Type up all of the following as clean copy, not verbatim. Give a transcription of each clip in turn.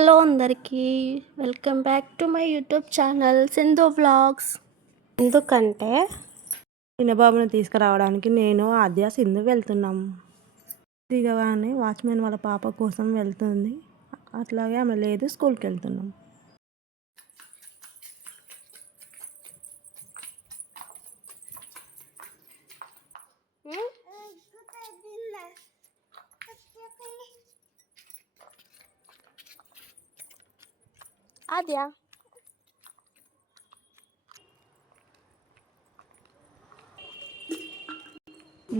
Hello అందరికీ, welcome back to my YouTube channel Sindhu vlogs. ఎందుకంటే చిన్నబాబుని తీసుకురావడానికి నేను ఆద్య సింధు వెళ్తున్నాం. దిగగానే వాచ్మెన్ వాళ్ళ పాప కోసం వెళ్తుంది. అట్లాగే ఆమె లేదు, స్కూల్కి వెళ్తున్నాం. ఆద్య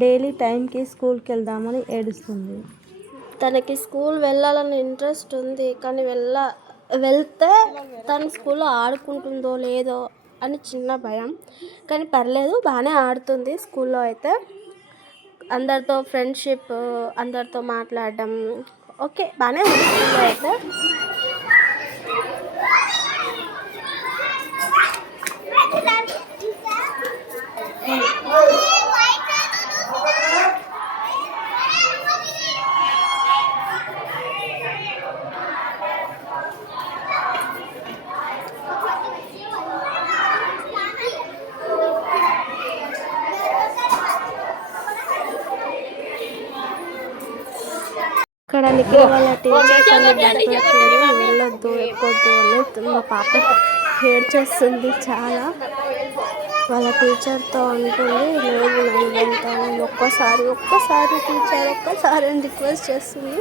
డైలీ టైంకి స్కూల్కి వెళ్దామని ఏడుస్తుంది. తనకి స్కూల్ వెళ్ళాలని ఇంట్రెస్ట్ ఉంది, కానీ వెళ్తే తను స్కూల్లో ఆడుకుంటుందో లేదో అని చిన్న భయం. కానీ పర్లేదు, బాగానే ఆడుతుంది. స్కూల్లో అయితే అందరితో ఫ్రెండ్షిప్, అందరితో మాట్లాడడం ఓకే, బాగానే ఉంది స్కూల్లో అయితే. ఇక్కడ నిఖిల్ వాళ్ళ టీచర్ వెళ్ళొద్దు, ఎక్కొద్దు అని మా పాప హేడ్ చేస్తుంది చాలా. వాళ్ళ టీచర్తో అంటుంది, లేదు నేను వెళ్తాను, ఒక్కసారి టీచర్ ఒక్కసారి అని రిక్వెస్ట్ చేస్తుంది.